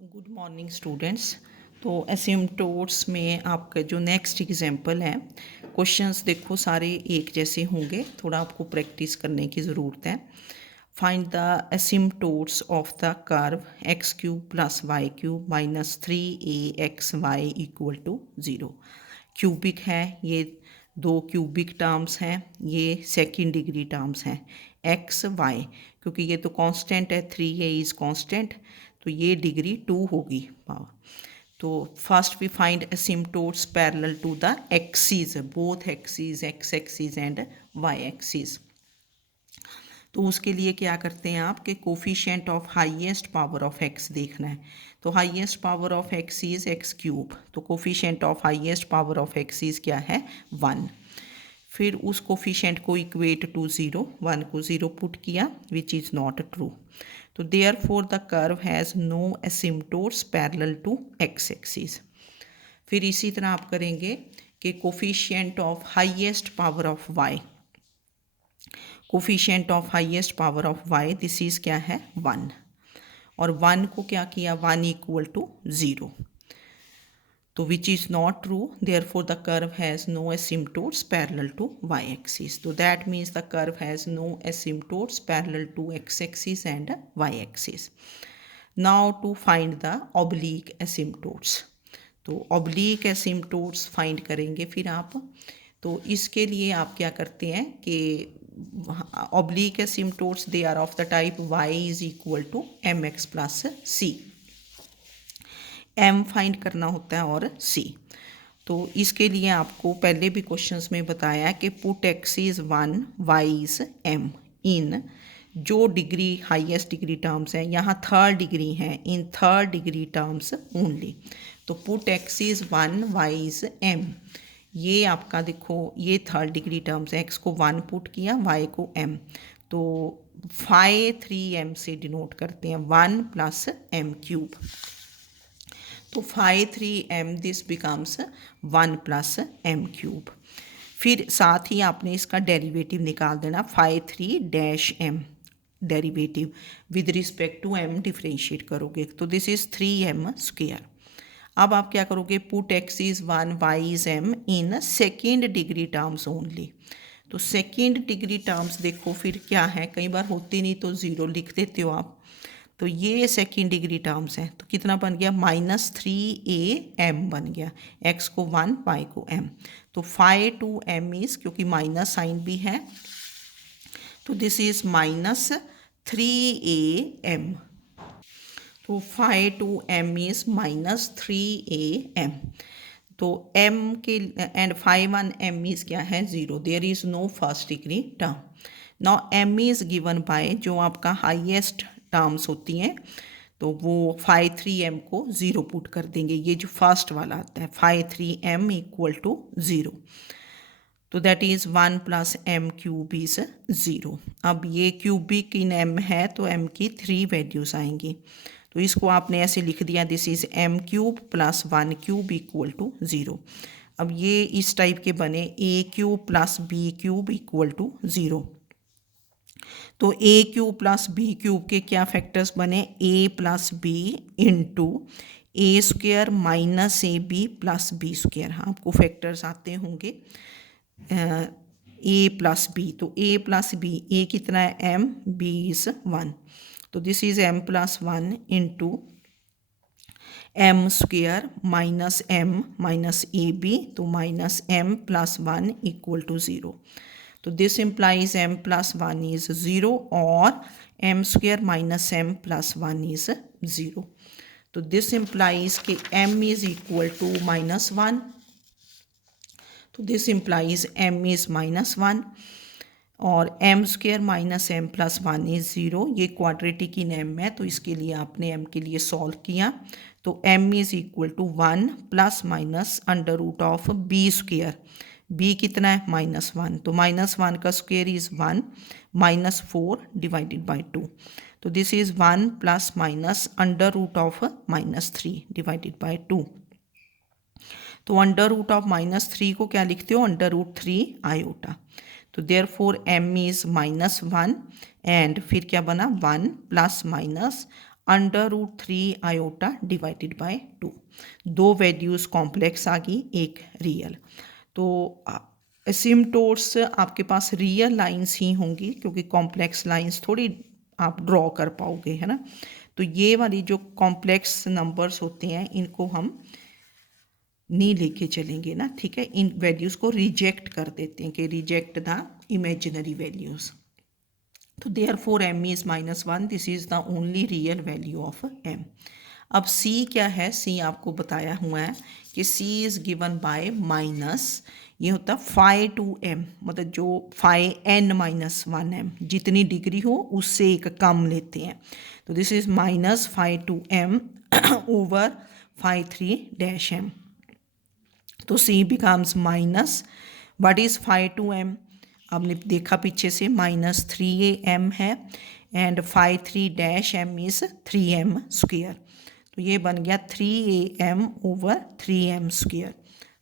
Good morning students. तो asymptotes में आपका जो नेक्स्ट एग्जाम्पल है, क्वेश्चंस देखो सारे एक जैसे होंगे, थोड़ा आपको प्रैक्टिस करने की ज़रूरत है। Find the asymptotes of the curve x cube plus y cube minus 3axy equal to 0। Cubic है, ये दो क्यूबिक टर्म्स हैं, ये सेकेंड डिग्री टर्म्स हैं एक्स वाई, क्योंकि ये तो कांस्टेंट है, 3a इज़ कांस्टेंट, तो ये डिग्री 2 होगी पावर। तो first we find asymptotes parallel to the axis, both axis, x axis and y axis. तो उसके लिए क्या करते हैं आप कि coefficient of highest power of x देखना है। तो highest power of x is x cube, तो coefficient of highest power of x is क्या है 1। फिर उस कोफिशिएंट को इक्वेट टू 0, 1 को 0 पुट किया, विच इज़ नॉट ट्रू। तो therefore the curve has no asymptotes parallel to x axis. फिर इसी तरह आप करेंगे कि coefficient of highest power of y, coefficient of highest power of y this is क्या है 1, और 1 को क्या किया 1 इक्वल टू 0, तो which is not true, therefore the curve has no asymptotes parallel to y-axis. So that means the curve has no asymptotes parallel to x-axis and y-axis. Now to find the oblique asymptotes, तो oblique asymptotes find करेंगे फिर आप। तो इसके लिए आप क्या करते हैं कि oblique asymptotes they are of the type y is equal to mx plus c, m find करना होता है और सी। तो इसके लिए आपको पहले भी क्वेश्चंस में बताया कि put x is 1 y is m in जो डिग्री हाईएस्ट डिग्री टर्म्स हैं, यहाँ थर्ड डिग्री हैं, in third degree terms only. तो put x is 1 y is m, ये आपका देखो ये थर्ड डिग्री टर्म्स है, एक्स को 1 पुट किया, वाई को एम, तो फाई 3m से डिनोट करते हैं 1 प्लस एम क्यूब। तो phi 3m this becomes 1 plus m cube. फिर साथ ही आपने इसका डेरिवेटिव निकाल देना, phi 3-m derivative with respect to m differentiate करोगे, तो दिस इज़ 3m स्क्वायर। अब आप क्या करोगे, put x is 1 y is m in second degree terms only. तो सेकेंड डिग्री टर्म्स देखो फिर क्या है, कई बार होती नहीं तो 0 लिख देते हो आप, तो ये सेकेंड डिग्री टर्म्स हैं, तो कितना बन गया -3am बन गया, x को 1 y को m, तो फाई 2m इज़, क्योंकि माइनस साइन भी है, तो दिस इज़ -3am, तो फाई 2m इज़ -3am, तो m के एंड फाई 1m इज़ क्या है 0, there is no first degree term. Now m is given by जो आपका हाईएस्ट टर्म्स होती हैं, तो वो फाई 3m को 0 पुट कर देंगे, ये जो फर्स्ट वाला आता है फाई 3m इक्वल टू 0, तो that is 1 plus m cube is 0। अब ये क्यूबिक इन m है, तो m की 3 वैल्यूज़ आएंगी, तो इसको आपने ऐसे लिख दिया, this is m cube plus 1 cube equal to 0। अब ये इस टाइप के बने a cube plus b cube equal to 0, तो A cube plus B cube के क्या फैक्टर्स बने, a plus b into a square minus A b plus b square. हाँ, आपको फैक्टर्स आते होंगे ए प्लस बी, तो ए प्लस बी, ए कितना है एम, बी इज़ 1, तो this is M plus 1 into M square minus M minus A B, तो minus M plus 1 equal to 0। तो this implies m plus 1 is 0 और m square minus m plus 1 is 0। तो this implies कि m is equal to -1, तो this implies m is -1 और m square minus m plus 1 is 0, ये quadratic in m है, तो इसके लिए आपने m के लिए सॉल्व किया, तो m is equal to 1 plus minus under root of b square, b कितना है -1, तो -1 का स्क्वेयर इज़ 1, -4 डिवाइडेड बाई 2, तो this is 1 plus minus under root of -3 divided by 2, तो अंडर रूट ऑफ -3 को क्या लिखते हो, अंडर रूट 3 आयोटा, तो therefore m is -1 and फिर क्या बना 1 plus minus √3 iota divided by 2। दो वैल्यूज़ कॉम्प्लेक्स आ गई, एक रियल। तो एसिम्टोट्स आपके पास रियल लाइंस ही होंगी, क्योंकि कॉम्प्लेक्स लाइंस थोड़ी आप ड्रॉ कर पाओगे, है ना। तो ये वाली जो कॉम्प्लेक्स नंबर्स होते हैं इनको हम नहीं लेके चलेंगे ना, ठीक है। इन वैल्यूज़ को रिजेक्ट कर देते हैं कि रिजेक्ट द इमेजिनरी वैल्यूज़। तो therefore m is -1, this is the only real value of m। अब c क्या है, c आपको बताया हुआ है कि c is given bye minus, ये होता है फाई टू m, मतलब जो फाई n-1m, जितनी डिग्री हो उससे एक कम लेते हैं। तो this is minus phi two m over phi 3-m। तो c becomes minus what is phi two m, आपने देखा पीछे से -3am है, and phi 3-m is 3m square. तो ये बन गया 3am over 3m square.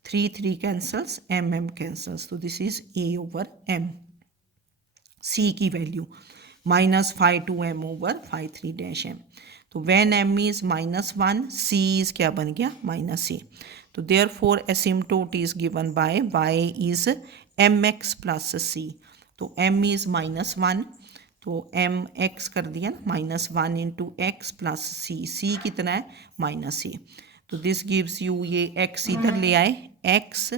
3 cancels, mm cancels, तो this is a over m। c की वैल्यू -फाई 2m ओवर फाई 3-m। तो when m is -1, c is क्या बन गया, -a। तो therefore asymptote is given by y is mx plus c। तो m is -1, तो mx कर दिया ना, -1 इंटू x प्लस c कितना है, -a। तो दिस गिव्स यू, ये x इधर ले आए, x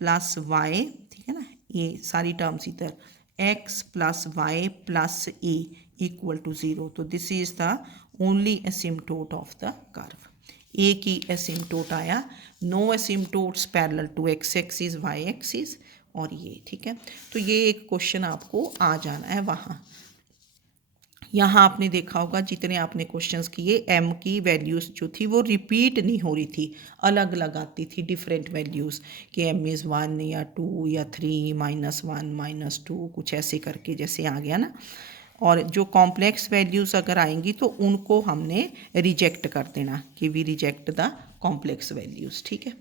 प्लस y, ठीक है ना, ये सारी टर्म्स इधर, x plus y plus a equal to 0। तो this is the only asymptote of the curve. ए की एसिम्टोट आया, no asymptotes parallel to x axis y axis, और ये ठीक है। तो ये एक क्वेश्चन आपको आ जाना है वहाँ। यहाँ आपने देखा होगा जितने आपने क्वेश्चंस किए, m की वैल्यूज़ जो थी वो रिपीट नहीं हो रही थी, अलग अलग आती थी डिफरेंट वैल्यूज़, कि m इज़ 1 या 2 या 3, -1 -2 कुछ ऐसे करके जैसे आ गया ना। और जो कॉम्प्लेक्स वैल्यूज़ अगर आएंगी तो उनको हमने रिजेक्ट कर देना कि we reject the complex values, ठीक है।